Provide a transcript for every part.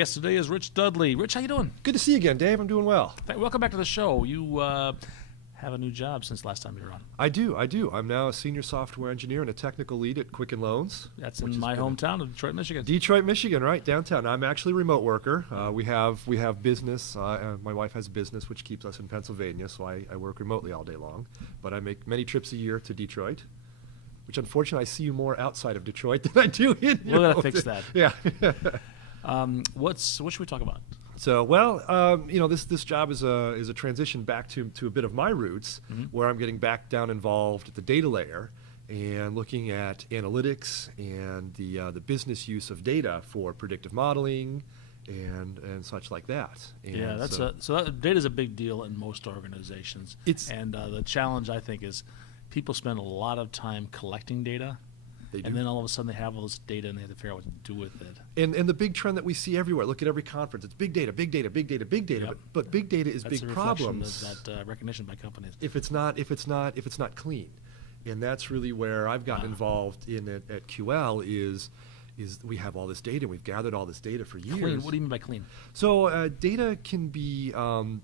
guest today is Rich Dudley. Rich, how you doing? Good to see you again, Dave. I'm doing well. Welcome back to the show. You have a new job since last time you were on. I do. I'm now a senior software engineer and a technical lead at Quicken Loans. That's in my hometown of Detroit, Michigan. Detroit, Michigan, right, downtown. I'm actually a remote worker. We have business. My wife has business, which keeps us in Pennsylvania, so I work remotely all day long. But I make many trips a year to Detroit, which unfortunately I see you more outside of Detroit than I do in. We're going to fix that. Yeah. What should we talk about? So, this job is a transition back to a bit of my roots, where I'm getting back down involved at the data layer and looking at analytics and the business use of data for predictive modeling and such like that. And data is a big deal in most organizations. The challenge, I think, is people spend a lot of time collecting data. And then all of a sudden they have all this data and they have to figure out what to do with it. And the big trend that we see everywhere, look at every conference, it's big data, big data, big data, big data. Yep. But big data is big problems. That's a recognition by companies. If it's not clean. And that's really where I've gotten involved in at QL is we have all this data. We've gathered all this data for years. Clean. What do you mean by clean? So data can be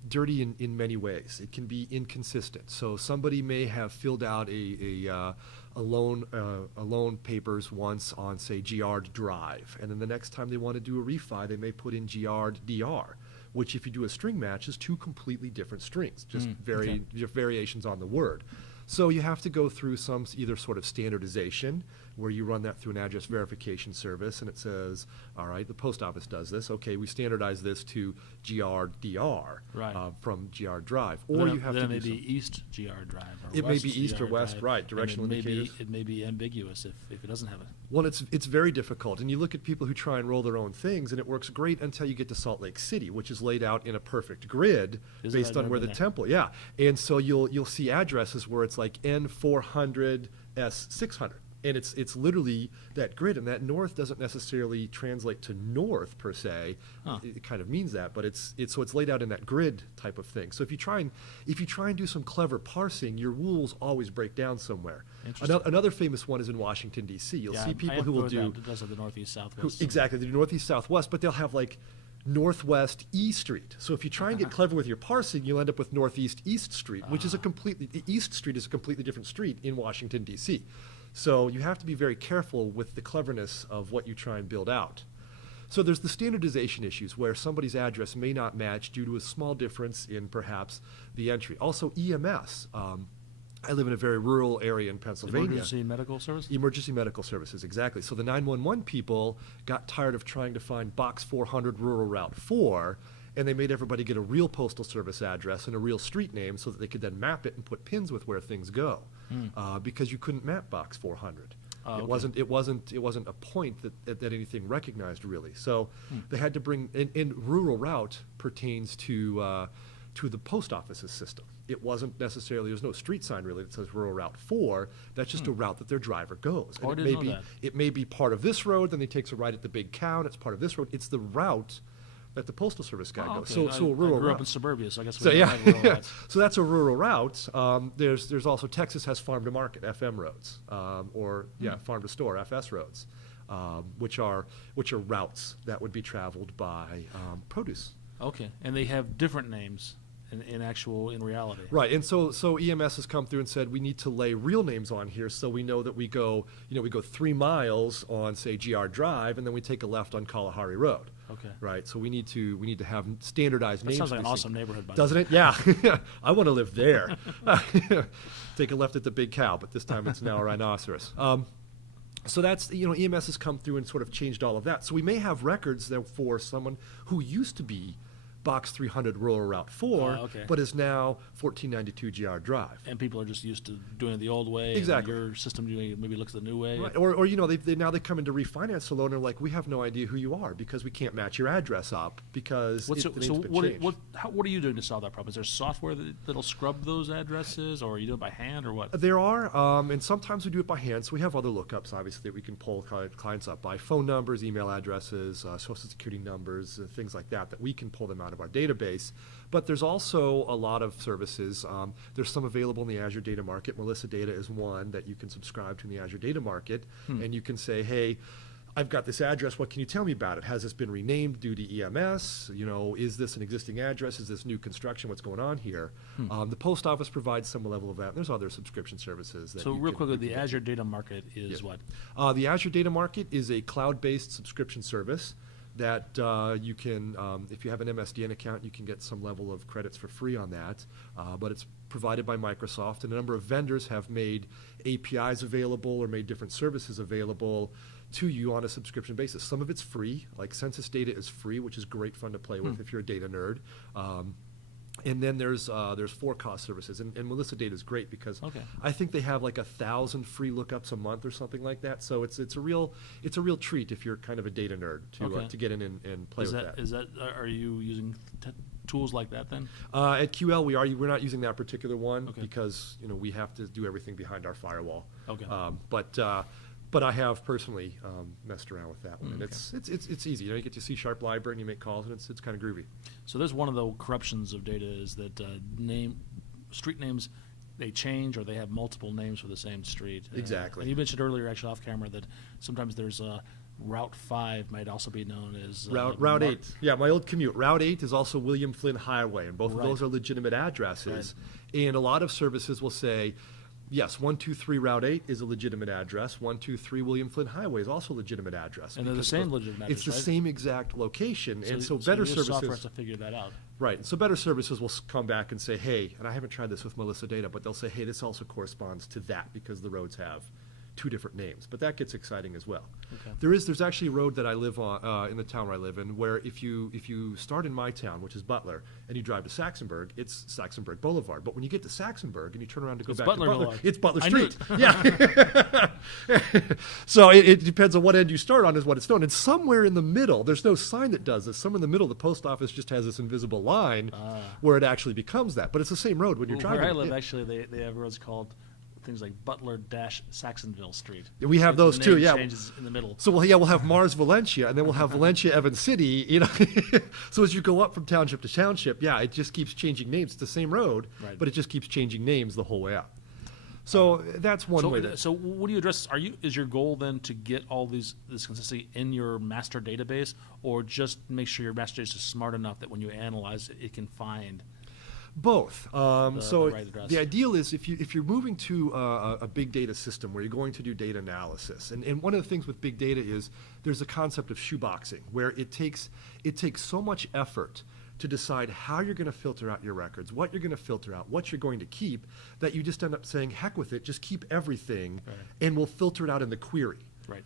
dirty in many ways. It can be inconsistent. So somebody may have filled out a loan papers once on, say, GR'd Drive, and then the next time they want to do a refi, they may put in GR'd DR, which if you do a string match is two completely different strings, just variations on the word. So you have to go through some either sort of standardization where you run that through an address verification service and it says, all right, the post office does this. Okay, we standardize this to GRDR from GR Drive. Or you have to do East GR Drive. Or it West may be East GR or West, Drive, right, directional indicators. It may be ambiguous if it doesn't have it. Well, it's very difficult. And you look at people who try and roll their own things, and it works great until you get to Salt Lake City, which is laid out in a perfect grid based on where the temple. Yeah. And so you'll see addresses where it's like N400 S600. And it's literally that grid, and that north doesn't necessarily translate to north per se. It kind of means that, but it's laid out in that grid type of thing. So if you try and do some clever parsing, your rules always break down somewhere. Another famous one is in Washington D.C. You'll see people who will do the northeast southwest. Exactly, they do northeast southwest, but they'll have like Northwest E Street. So if you try and get clever with your parsing, you'll end up with Northeast East Street, which is East Street is a completely different street in Washington D.C. So you have to be very careful with the cleverness of what you try and build out. So there's the standardization issues where somebody's address may not match due to a small difference in perhaps the entry. Also EMS. I live in a very rural area in Pennsylvania. Emergency medical service? Emergency medical services, exactly. So the 911 people got tired of trying to find Box 400 Rural Route 4, and they made everybody get a real postal service address and a real street name so that they could then map it and put pins with where things go. Because you couldn't map Box 400. It wasn't a point that anything recognized really. So they had to bring in rural route pertains to the post office's system. It wasn't necessarily, there's no street sign really that says rural route 4. That's just a route that their driver goes. And it may be part of this road, then he takes a right at the big cow, and it's part of this road. It's the route that the postal service guy goes. Okay. So a rural I grew route. up in suburbia, so I guess So that's a rural route. There's also Texas has farm to market FM roads, farm to store FS roads, which are routes that would be traveled by produce. Okay, and they have different names in reality. Right, and so EMS has come through and said we need to lay real names on here so we know that we go 3 miles on, say, GR Drive, and then we take a left on Kalahari Road. Okay. Right, so we need to have standardized names. That sounds like an awesome neighborhood, doesn't it? Yeah, I want to live there. Take a left at the big cow, but this time it's now a rhinoceros. So that's, EMS has come through and sort of changed all of that. So we may have records there for someone who used to be Box 300 Rural Route 4, but is now 1492 GR Drive. And people are just used to doing it the old way. Exactly. And your system maybe looks the new way. Right. Or they come in to refinance a loan and are like, we have no idea who you are because we can't match your address up because the name's been changed. What are you doing to solve that problem? Is there software that'll scrub those addresses, or are you doing it by hand, or what? There are, and sometimes we do it by hand. So we have other lookups, obviously, that we can pull clients up by phone numbers, email addresses, social security numbers, things like that we can pull them out of our database. But there's also a lot of services. There's some available in the Azure Data Market. Melissa Data is one that you can subscribe to in the Azure Data Market, and you can say, hey, I've got this address. What can you tell me about it? Has this been renamed due to EMS? Is this an existing address? Is this new construction? What's going on here? The post office provides some level of that. There's other subscription services. So real quickly, the Azure Data Market is what? The Azure Data Market is a cloud-based subscription service that you can, if you have an MSDN account, you can get some level of credits for free on that. But it's provided by Microsoft, and a number of vendors have made APIs available or made different services available to you on a subscription basis. Some of it's free, like census data is free, which is great fun to play with if you're a data nerd. And then there's for-cost services, and Melissa Data is great because I think they have like 1,000 free lookups a month or something like that. So it's a real treat if you're kind of a data nerd to get in and play with that. Are you using tools like that then? At QL we're not using that particular one because we have to do everything behind our firewall. But I have personally messed around with that one, and it's easy. You get your C# library and you make calls, and it's kind of groovy. So there's one of the corruptions of data is that street names, they change or they have multiple names for the same street. Exactly. And you mentioned earlier, actually off camera, that sometimes there's Route 5 might also be known as Route 8. Yeah, my old commute. Route 8 is also William Flynn Highway, and both of those are legitimate addresses. Right. And a lot of services will say, yes, 123 Route 8 is a legitimate address. 123 William Flynn Highway is also a legitimate address. And they're the same legitimate address, It's the same exact location. So, and so better better services... software has to figure that out. Right. So better services will come back and say, hey, and I haven't tried this with Melissa Data, but they'll say, hey, this also corresponds to that because the roads have two different names. But that gets exciting as well. Okay. There's actually a road that I live on in the town where I live in where if you start in my town, which is Butler, and you drive to Saxonburg, it's Saxonburg Boulevard. But when you get to Saxonburg and you turn around to go back to Butler, it's Butler Street. Yeah. So it depends on what end you start on is what it's known. And somewhere in the middle, there's no sign that does this. Somewhere in the middle, the post office just has this invisible line where it actually becomes that. But it's the same road when you're driving. Where I live, actually, they have roads called things like Butler-Saxonville Street. We have those too, yeah. Changes in the middle. So we'll have Mars Valencia, and then we'll have Valencia Evans City. So as you go up from township to township, it just keeps changing names. It's the same road, but it just keeps changing names the whole way up. So that's one way. So what do you address? Is your goal then to get all this consistency in your master database, or just make sure your master database is smart enough that when you analyze it, it can find? Both. The right address. The ideal is if you're moving to a big data system where you're going to do data analysis, and one of the things with big data is there's a concept of shoeboxing where it takes so much effort to decide how you're going to filter out your records, what you're going to filter out, what you're going to keep, that you just end up saying, heck with it, just keep everything, and we'll filter it out in the query. Right.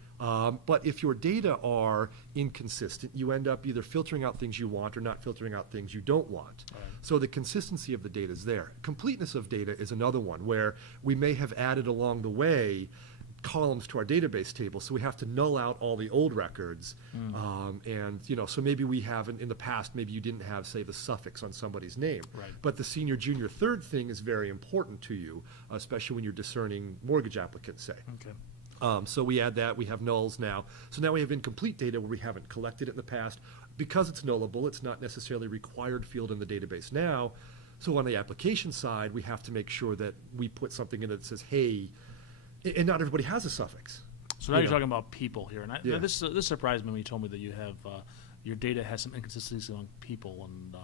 But if your data are inconsistent, you end up either filtering out things you want or not filtering out things you don't want. Right. So the consistency of the data is there. Completeness of data is another one where we may have added along the way columns to our database table, so we have to null out all the old records. And so maybe we have in the past, maybe you didn't have, say, the suffix on somebody's name. Right. But the senior, junior, third thing is very important to you, especially when you're discerning mortgage applicants, say. Okay. So we add that. We have nulls now. So now we have incomplete data where we haven't collected it in the past. Because it's nullable, it's not necessarily a required field in the database now. So on the application side, we have to make sure that we put something in that says, hey, and not everybody has a suffix. So now you're talking about people here. And this surprised me when you told me that you have your data has some inconsistencies among people. And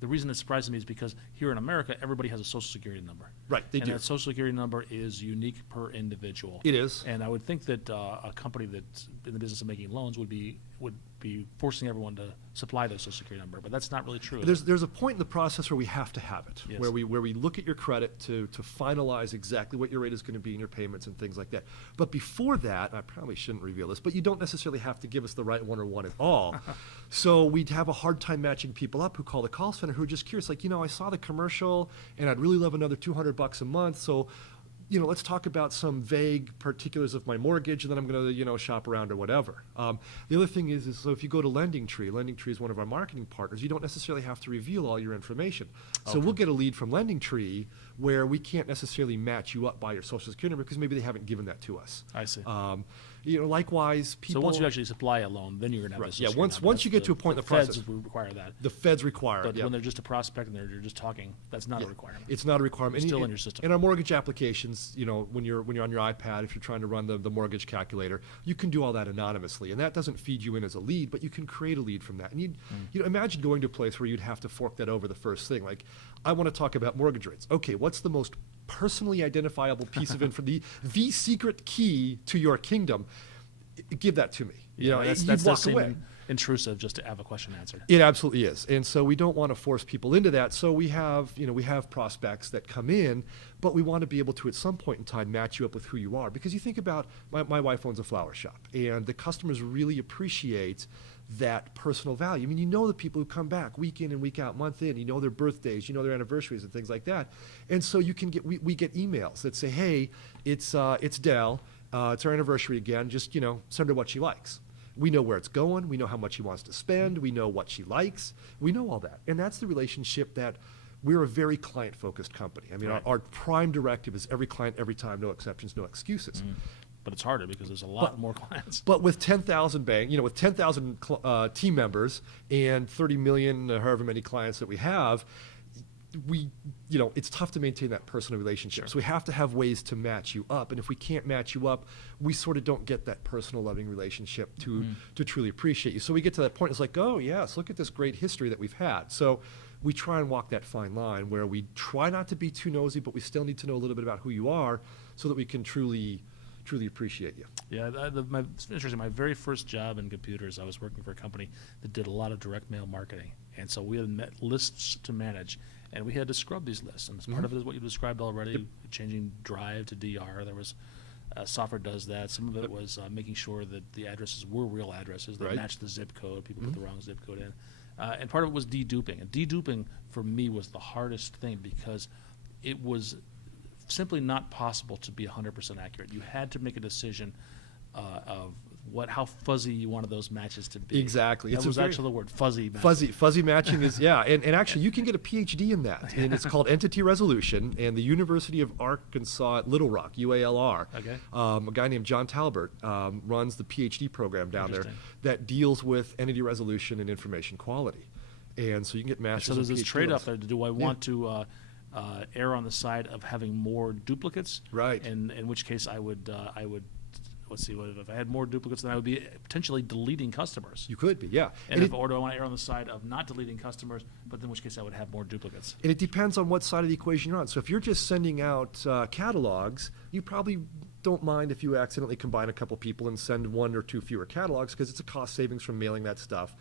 the reason it surprised me is because here in America, everybody has a Social Security number. Right, they do. And that Social Security number is unique per individual. It is. And I would think that a company that's in the business of making loans would be forcing everyone to supply their Social Security number, but that's not really true. There's a point in the process where we have to have it, where we look at your credit to finalize exactly what your rate is going to be in your payments and things like that. But before that, I probably shouldn't reveal this, but you don't necessarily have to give us the right one or one at all. So we'd have a hard time matching people up who call the call center who are just curious, like, I saw the commercial and I'd really love another $200 a month, so let's talk about some vague particulars of my mortgage, and then I'm going to, shop around or whatever. The other thing is so if you go to LendingTree is one of our marketing partners, you don't necessarily have to reveal all your information. So we'll get a lead from LendingTree where we can't necessarily match you up by your Social Security number because maybe they haven't given that to us. I see. Likewise, people... So once you actually supply a loan, then you're going to have this. Yeah, once you get to a point in the process... The feds require that. The feds require it, But when they're just a prospect and you're just talking, that's not a requirement. It's not a requirement. It's still in your system. In our mortgage applications, questions, when you're on your iPad, if you're trying to run the mortgage calculator, you can do all that anonymously, and that doesn't feed you in as a lead, but you can create a lead from that. And you imagine going to a place where you'd have to fork that over the first thing. Like, I want to talk about mortgage rates. Okay, what's the most personally identifiable piece of information, the secret key to your kingdom? Give that to me. That's walk away. Intrusive just to have a question answered. It absolutely is, and so we don't want to force people into that. So we have prospects that come in, but we want to be able to at some point in time match you up with who you are, because you think about my wife owns a flower shop, and the customers really appreciate that personal value. I mean, the people who come back week in and week out, month in, their birthdays, their anniversaries and things like that, and so you can we get emails that say, hey, it's Dell, it's our anniversary again, just send her what she likes. We know where it's going. We know how much she wants to spend. We know what she likes. We know all that. And that's the relationship that we're a very client-focused company. I mean, right. our prime directive is every client, every time, no exceptions, no excuses. But it's harder because there's a lot more clients. But with 10,000 with 10,000 team members and 30 million, however many clients that we have, it's tough to maintain that personal relationship. Sure. So we have to have ways to match you up. And if we can't match you up, we sort of don't get that personal loving relationship to truly appreciate you. So we get to that point, it's like, oh yes, look at this great history that we've had. So we try and walk that fine line where we try not to be too nosy, but we still need to know a little bit about who you are so that we can truly appreciate you. Yeah, it's interesting. My very first job in computers, I was working for a company that did a lot of direct mail marketing. And so we had lists to manage, and we had to scrub these lists. And part of it is what you described already, changing drive to DR. There was software does that. Some of it was making sure that the addresses were real addresses. They matched the zip code. People put the wrong zip code in. And part of it was deduping. And deduping, for me, was the hardest thing because it was simply not possible to be 100% accurate. You had to make a decision of how fuzzy you wanted those matches to be. Exactly. That was actually the word, fuzzy matching. Fuzzy matching is, yeah. And actually, you can get a PhD in that. And it's called Entity Resolution. And the University of Arkansas at Little Rock, UALR, a guy named John Talbert runs the PhD program down there that deals with entity resolution and information quality. And so you can get masters. So there's this trade-off there. Do I want to err on the side of having more duplicates? Right. In which case I would let's see, if I had more duplicates, then I would be potentially deleting customers. You could be, yeah. Or do I want to err on the side of not deleting customers, but in which case I would have more duplicates? And it depends on what side of the equation you're on. So if you're just sending out catalogs, you probably don't mind if you accidentally combine a couple people and send one or two fewer catalogs because it's a cost savings from mailing that stuff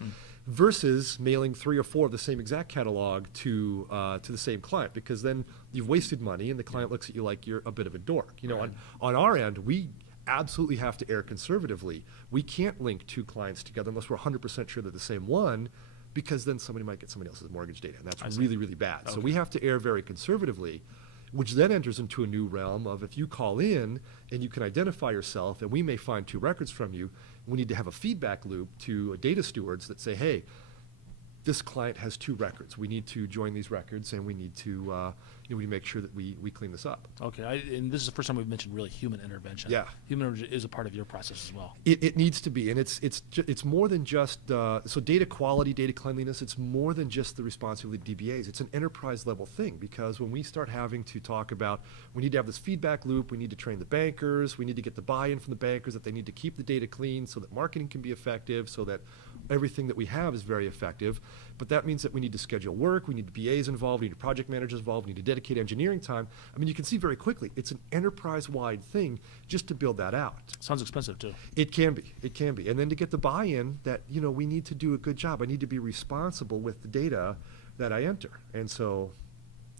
versus mailing 3 or 4 of the same exact catalog to the same client, because then you've wasted money and the client looks at you like you're a bit of a dork. On our end, we absolutely have to err conservatively. We can't link 2 clients together unless we're 100% sure they're the same one, because then somebody might get somebody else's mortgage data, and that's really, really bad. Okay. So we have to err very conservatively, which then enters into a new realm of if you call in and you can identify yourself and we may find 2 records from you, we need to have a feedback loop to data stewards that say, hey, this client has 2 records. We need to join these records, and we need to make sure that we clean this up. Okay, and this is the first time we've mentioned really human intervention. Yeah, human intervention is a part of your process as well. It needs to be, and it's more than just so data quality, data cleanliness. It's more than just the responsibility of DBAs. It's an enterprise level thing, because when we start having to talk about, we need to have this feedback loop. We need to train the bankers. We need to get the buy-in from the bankers that they need to keep the data clean so that marketing can be effective, so that everything that we have is very effective. But that means that we need to schedule work, we need BAs involved, we need project managers involved, we need to dedicate engineering time. I mean, you can see very quickly, it's an enterprise-wide thing just to build that out. Sounds expensive, too. It can be. And then to get the buy-in that, we need to do a good job. I need to be responsible with the data that I enter. And so,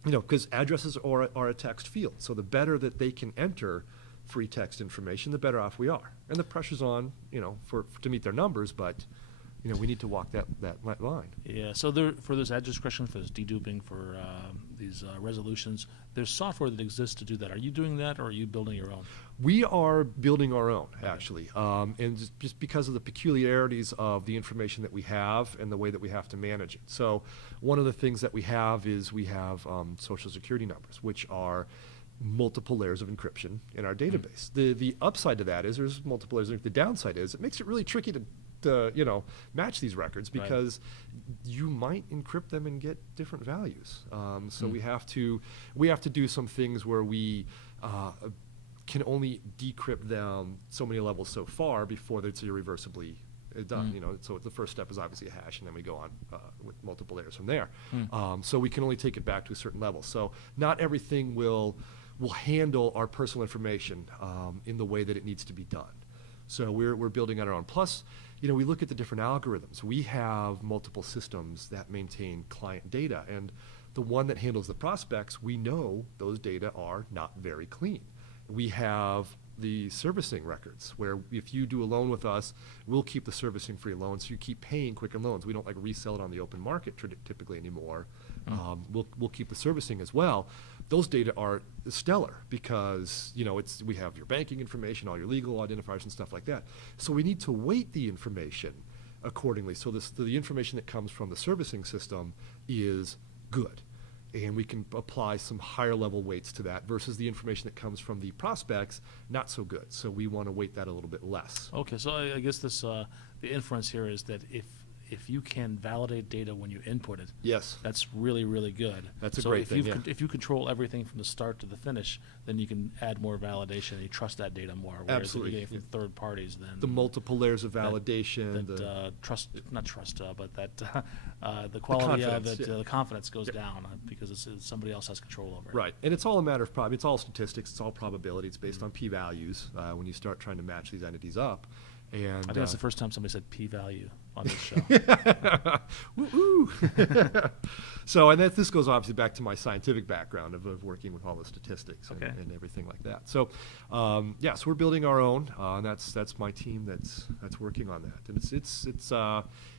because addresses are a text field. So the better that they can enter free text information, the better off we are. And the pressure's on, to meet their numbers, but we need to walk that line. Yeah, so for this address correction, for this deduping, for these resolutions, there's software that exists to do that. Are you doing that, or are you building your own? We are building our own, actually, and just because of the peculiarities of the information that we have and the way that we have to manage it. So one of the things that we have is we have Social Security numbers, which are multiple layers of encryption in our database. The upside to that is there's multiple layers. The downside is it makes it really tricky to match these records, because you might encrypt them and get different values. So we have to do some things where we can only decrypt them so many levels so far before it's irreversibly done. So the first step is obviously a hash, and then we go on with multiple layers from there. So we can only take it back to a certain level. So not everything will handle our personal information in the way that it needs to be done. So we're building on our own. Plus, we look at the different algorithms. We have multiple systems that maintain client data, and the one that handles the prospects, we know those data are not very clean. We have the servicing records, where if you do a loan with us, we'll keep the servicing for your loan, so you keep paying Quicken Loans. We don't resell it on the open market typically anymore. We'll keep the servicing as well. Those data are stellar because we have your banking information, all your legal identifiers and stuff like that. So we need to weight the information accordingly. So the information that comes from the servicing system is good, and we can apply some higher level weights to that versus the information that comes from the prospects, not so good. So we want to weight that a little bit less. Okay, so I guess the inference here is that if you can validate data when you input it, yes, that's really, really good. That's a great thing. If you control everything from the start to the finish, then you can add more validation and you trust that data more. Whereas Absolutely. if you're getting from third parties, then the multiple layers of validation, the quality of it, confidence, the confidence goes down because somebody else has control over it. Right, and it's all a matter of probability. It's all statistics. It's all probability. It's based on p-values when you start trying to match these entities up. And I think that's the first time somebody said p-value on this show. Woo-hoo. So, and this goes obviously back to my scientific background of working with all the statistics and everything like that. So, so we're building our own, and that's my team that's working on that. And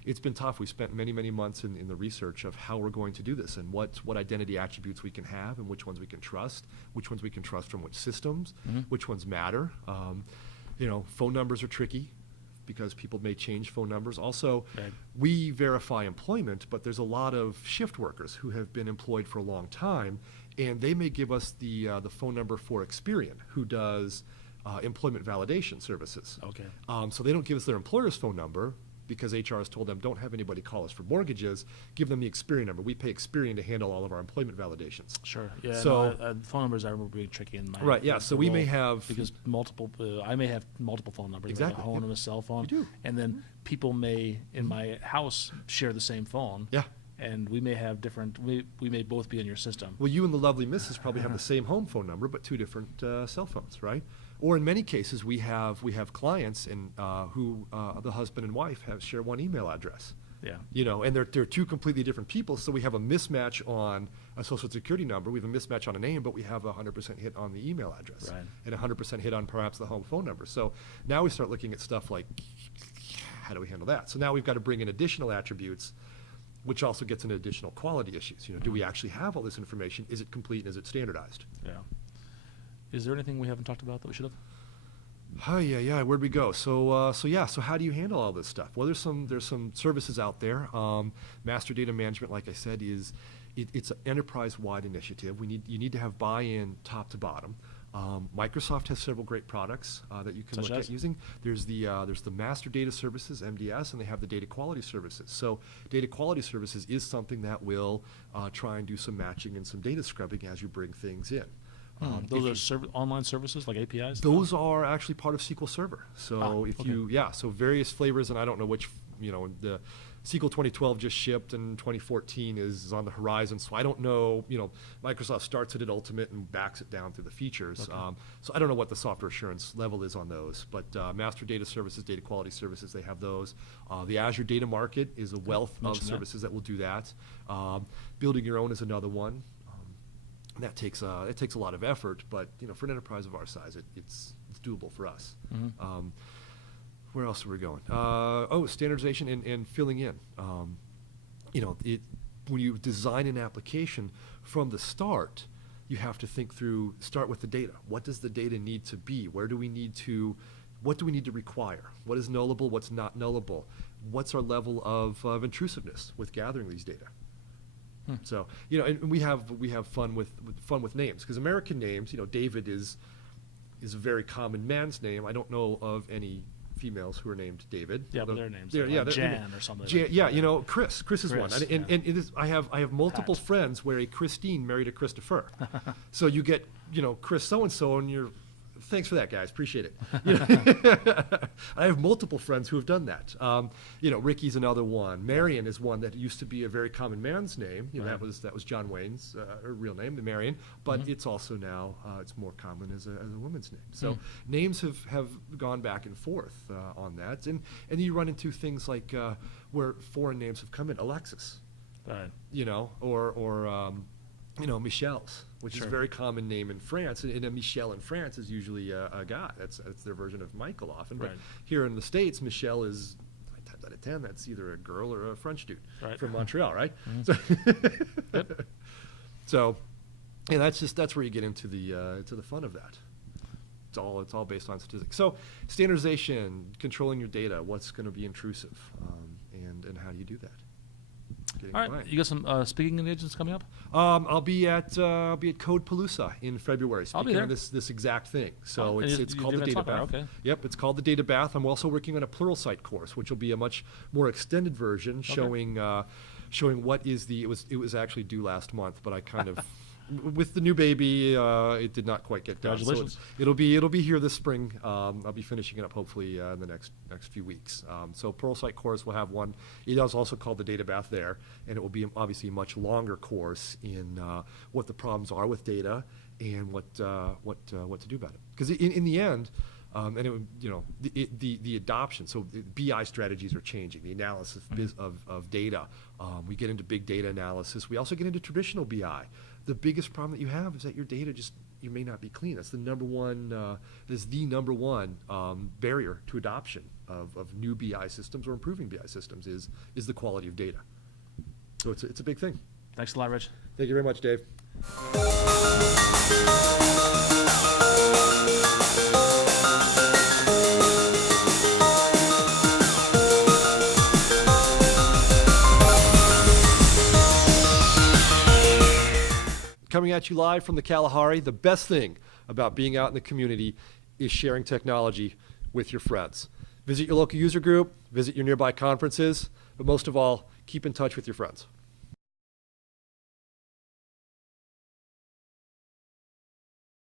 it's been tough. We spent many months in the research of how we're going to do this and what identity attributes we can have and which ones we can trust from which systems, which ones matter. Phone numbers are tricky because people may change phone numbers. Also, we verify employment, but there's a lot of shift workers who have been employed for a long time, and they may give us the phone number for Experian, who does employment validation services. Okay. So they don't give us their employer's phone number because HR has told them, don't have anybody call us for mortgages, give them the Experian number. We pay Experian to handle all of our employment validations. Sure. Yeah. So phone numbers I remember being tricky in my right. Yeah. So we may have because I may have multiple phone numbers. Exactly. Like a home and a cell phone. You do. And then people may in my house share the same phone. Yeah. And we may have different. We may both be in your system. Well, you and the lovely missus probably have the same home phone number, but two different cell phones, right? Or in many cases, we have clients and who the husband and wife share one email address. Yeah. And they're two completely different people. So we have a mismatch on a social security number. We have a mismatch on a name, but we have a 100% hit on the email address, right, and a 100% hit on perhaps the home phone number. So now we start looking at stuff like, how do we handle that? So now we've got to bring in additional attributes, which also gets into additional quality issues. Do we actually have all this information? Is it complete and is it standardized? Yeah. Is there anything we haven't talked about that we should have? Oh yeah. Where'd we go? So how do you handle all this stuff? Well, there's some services out there. Master data management, like I said, it's an enterprise-wide initiative. You need to have buy-in top to bottom. Microsoft has several great products that you can look at using. There's the Master Data Services, MDS, and they have the Data Quality Services. So Data Quality Services is something that will try and do some matching and some data scrubbing as you bring things in. Those are online services like APIs? Those are actually part of SQL Server. So so various flavors, and I don't know which, the SQL 2012 just shipped and 2014 is on the horizon. So I don't know, Microsoft starts it at Ultimate and backs it down through the features. Okay. So I don't know what the software assurance level is on those, but Master Data Services, Data Quality Services, they have those. The Azure Data Market is a wealth of services that will do that. Building your own is another one. That takes a lot of effort, but for an enterprise of our size, it's doable for us. Mm-hmm. Where else are we going? Standardization and filling in. When you design an application from the start, you have to start with the data. What does the data need to be? What do we need to require? What is nullable? What's not nullable? What's our level of intrusiveness with gathering these data? So and we have fun with names because American names. David is a very common man's name. I don't know of any females who are named David. Yeah, although but their names. they're- yeah, Like they're- Jan or something. Jan, like yeah, that. Chris is one, Chris, and yeah. it is, I have multiple Pat. friends where a Christine married a Christopher, so you get Chris so and so, and you're thanks for that, guys, appreciate it. I have multiple friends who have done that. Ricky's another one. Marion is one that used to be a very common man's name. Right. That was John Wayne's her real name, Marion, but it's also now it's more common as a woman's name. So names have gone back and forth on that, and you run into things like where foreign names have come in, Alexis, Right. or Michelle's, which is a Sure. very common name in France, and a Michel in France is usually a guy. That's their version of Michael often. But Right. here in the States, Michelle is 9 times out of 10. That's either a girl or a French dude Right. from Montreal, right? Yep. So, yeah, that's where you get into the fun of that. It's all based on statistics. So, standardization, controlling your data, what's going to be intrusive, and how do you do that? Getting All right. right. You got some speaking engagements coming up? I'll be at Codepalooza in February. I'll be Speaking on there. this exact thing. So Oh, it's and you called do the that Data software, Bath. okay. Yep, it's called the Data Bath. I'm also working on a Pluralsight course, which will be a much more extended version, showing what is the. It was actually due last month, but I kind of. With the new baby, it did not quite get done. Congratulations. So it'll be here this spring. I'll be finishing it up hopefully in the next few weeks. So Pluralsight course will have one. It is also called the Data Bath there, and it will be obviously a much longer course in what the problems are with data and what to do about it. Because in the end. And it would, the adoption. So BI strategies are changing. The analysis of data. We get into big data analysis. We also get into traditional BI. The biggest problem that you have is that your data you may not be clean. That's the number one. Barrier to adoption of new BI systems or improving BI systems is the quality of data. So it's a big thing. Thanks a lot, Rich. Thank you very much, Dave. Coming at you live from the Kalahari, the best thing about being out in the community is sharing technology with your friends. Visit your local user group, visit your nearby conferences, but most of all, keep in touch with your friends.